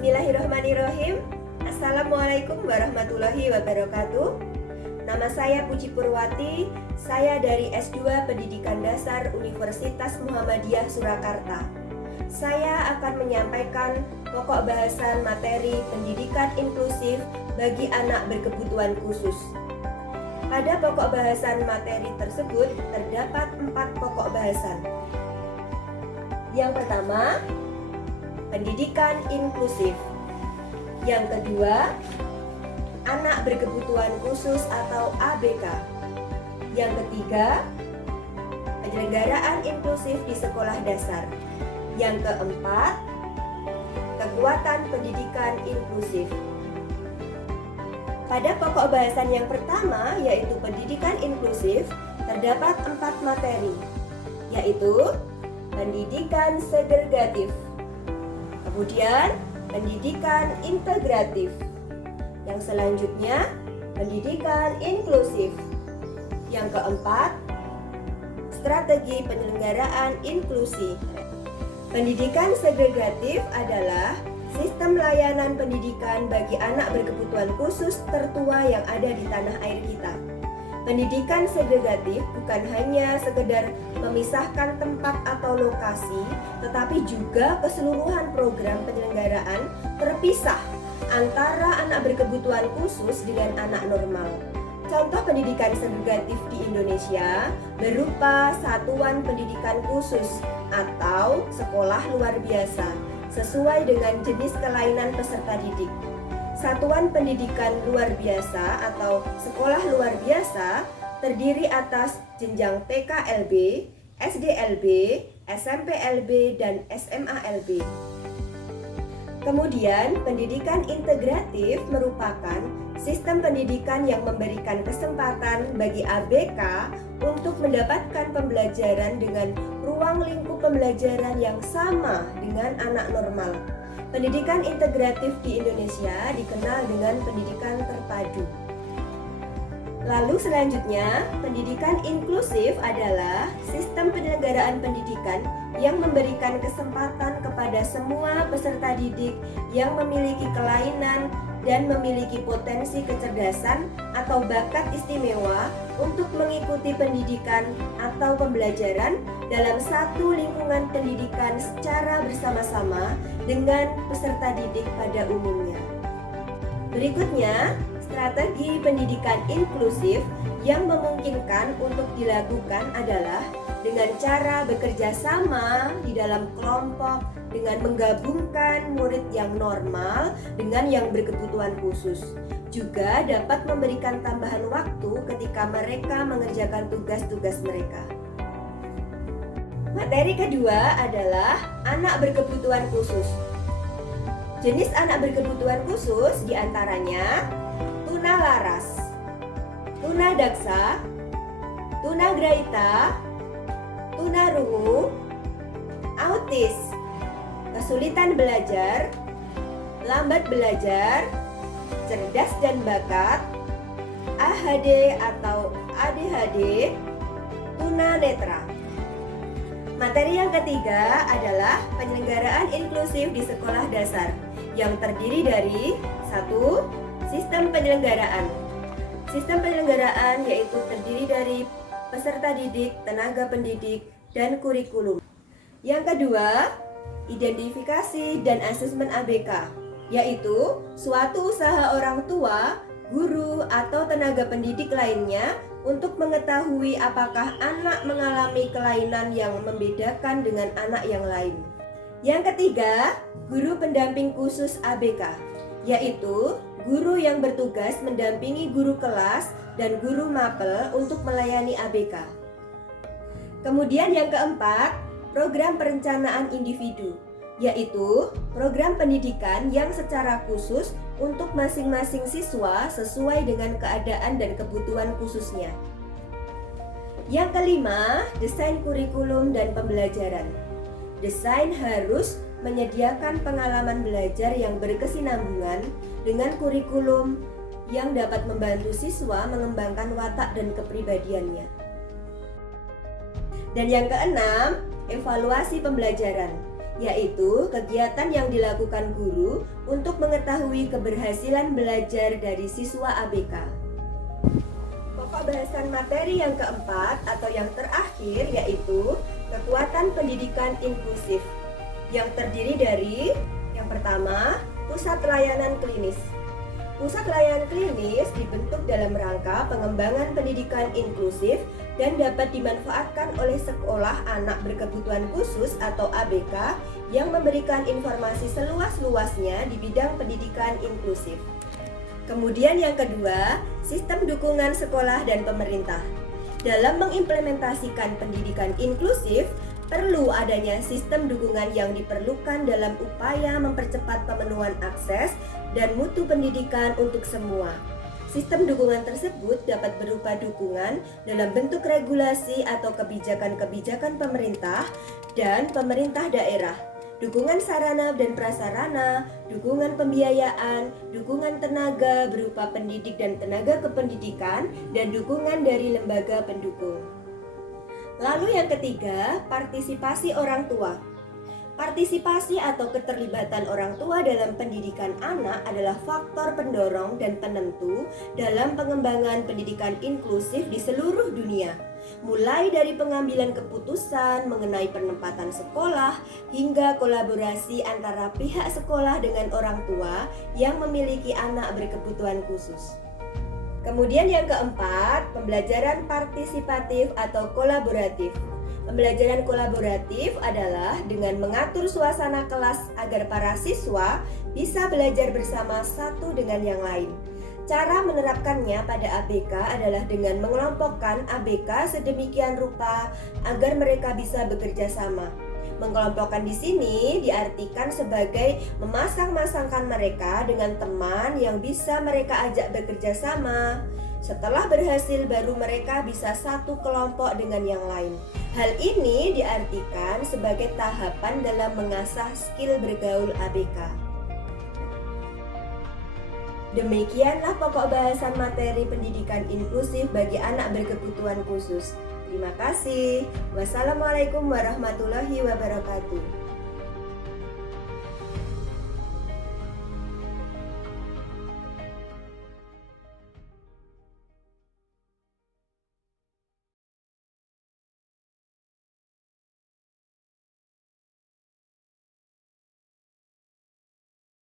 Bismillahirrahmanirrahim. Assalamualaikum warahmatullahi wabarakatuh. Nama saya Puji Purwati. Saya dari S2 Pendidikan Dasar Universitas Muhammadiyah Surakarta. Saya akan menyampaikan pokok bahasan materi pendidikan inklusif bagi anak berkebutuhan khusus. Pada pokok bahasan materi tersebut terdapat 4 pokok bahasan. Yang pertama, pendidikan inklusif. Yang kedua, anak berkebutuhan khusus atau ABK. Yang ketiga, penyelenggaraan inklusif di sekolah dasar. Yang keempat, kekuatan pendidikan inklusif. Pada pokok bahasan yang pertama, yaitu pendidikan inklusif, terdapat 4 materi, yaitu pendidikan segregatif, kemudian pendidikan integratif, yang selanjutnya pendidikan inklusif, yang keempat strategi penyelenggaraan inklusi. Pendidikan segregatif adalah sistem layanan pendidikan bagi anak berkebutuhan khusus tertua yang ada di tanah air kita. Pendidikan segregatif bukan hanya sekedar memisahkan tempat atau lokasi, tetapi juga keseluruhan program penyelenggaraan terpisah antara anak berkebutuhan khusus dengan anak normal. Contoh pendidikan segregatif di Indonesia berupa satuan pendidikan khusus atau sekolah luar biasa sesuai dengan jenis kelainan peserta didik. Satuan pendidikan luar biasa atau sekolah luar biasa terdiri atas jenjang TK-LB, SD-LB, SMP-LB, dan SMA-LB. Kemudian, pendidikan integratif merupakan sistem pendidikan yang memberikan kesempatan bagi ABK untuk mendapatkan pembelajaran dengan ruang lingkup pembelajaran yang sama dengan anak normal. Pendidikan integratif di Indonesia dikenal dengan pendidikan terpadu. Lalu selanjutnya, pendidikan inklusif adalah sistem penyelenggaraan pendidikan yang memberikan kesempatan kepada semua peserta didik yang memiliki kelainan dan memiliki potensi kecerdasan atau bakat istimewa untuk mengikuti pendidikan atau pembelajaran dalam satu lingkungan pendidikan secara bersama-sama dengan peserta didik pada umumnya. Berikutnya, strategi pendidikan inklusif yang memungkinkan untuk dilakukan adalah dengan cara bekerja sama di dalam kelompok dengan menggabungkan murid yang normal dengan yang berkebutuhan khusus. Juga dapat memberikan tambahan waktu ketika mereka mengerjakan tugas-tugas mereka. Materi kedua adalah anak berkebutuhan khusus. Jenis anak berkebutuhan khusus diantaranya tuna laras, tuna daksa, tuna graita, tuna rungu, autis, kesulitan belajar, lambat belajar, cerdas dan bakat, AHD atau ADHD, tuna netra. Materi yang ketiga adalah penyelenggaraan inklusif di sekolah dasar yang terdiri dari 1. Sistem penyelenggaraan. Sistem penyelenggaraan yaitu terdiri dari peserta didik, tenaga pendidik, dan kurikulum. Yang kedua, identifikasi dan asesmen ABK, yaitu suatu usaha orang tua, guru, atau tenaga pendidik lainnya untuk mengetahui apakah anak mengalami kelainan yang membedakan dengan anak yang lain. Yang ketiga, guru pendamping khusus ABK, yaitu guru yang bertugas mendampingi guru kelas dan guru mapel untuk melayani ABK. Kemudian yang keempat, program perencanaan individu, yaitu program pendidikan yang secara khusus untuk masing-masing siswa sesuai dengan keadaan dan kebutuhan khususnya. Yang kelima, desain kurikulum dan pembelajaran. Desain harus menyediakan pengalaman belajar yang berkesinambungan dengan kurikulum yang dapat membantu siswa mengembangkan watak dan kepribadiannya. Dan yang keenam, evaluasi pembelajaran, yaitu kegiatan yang dilakukan guru untuk mengetahui keberhasilan belajar dari siswa ABK. Pokok bahasan materi yang keempat atau yang terakhir yaitu kekuatan pendidikan inklusif, yang terdiri dari yang pertama, pusat layanan klinis. Pusat layanan klinis dibentuk dalam rangka pengembangan pendidikan inklusif dan dapat dimanfaatkan oleh sekolah anak berkebutuhan khusus atau ABK yang memberikan informasi seluas-luasnya di bidang pendidikan inklusif. Kemudian yang kedua, sistem dukungan sekolah dan pemerintah. Dalam mengimplementasikan pendidikan inklusif, perlu adanya sistem dukungan yang diperlukan dalam upaya mempercepat pemenuhan akses dan mutu pendidikan untuk semua. Sistem dukungan tersebut dapat berupa dukungan dalam bentuk regulasi atau kebijakan-kebijakan pemerintah dan pemerintah daerah, dukungan sarana dan prasarana, dukungan pembiayaan, dukungan tenaga berupa pendidik dan tenaga kependidikan, dan dukungan dari lembaga pendukung. Lalu yang ketiga, partisipasi orang tua. Partisipasi atau keterlibatan orang tua dalam pendidikan anak adalah faktor pendorong dan penentu dalam pengembangan pendidikan inklusif di seluruh dunia. Mulai dari pengambilan keputusan mengenai penempatan sekolah hingga kolaborasi antara pihak sekolah dengan orang tua yang memiliki anak berkebutuhan khusus. Kemudian yang keempat, pembelajaran partisipatif atau kolaboratif. Pembelajaran kolaboratif adalah dengan mengatur suasana kelas agar para siswa bisa belajar bersama satu dengan yang lain. Cara menerapkannya pada ABK adalah dengan mengelompokkan ABK sedemikian rupa agar mereka bisa bekerja sama. Mengelompokkan di sini diartikan sebagai memasang-masangkan mereka dengan teman yang bisa mereka ajak bekerja sama. Setelah berhasil baru mereka bisa satu kelompok dengan yang lain. Hal ini diartikan sebagai tahapan dalam mengasah skill bergaul ABK. Demikianlah pokok bahasan materi pendidikan inklusif bagi anak berkebutuhan khusus. Terima kasih. Wassalamualaikum warahmatullahi wabarakatuh.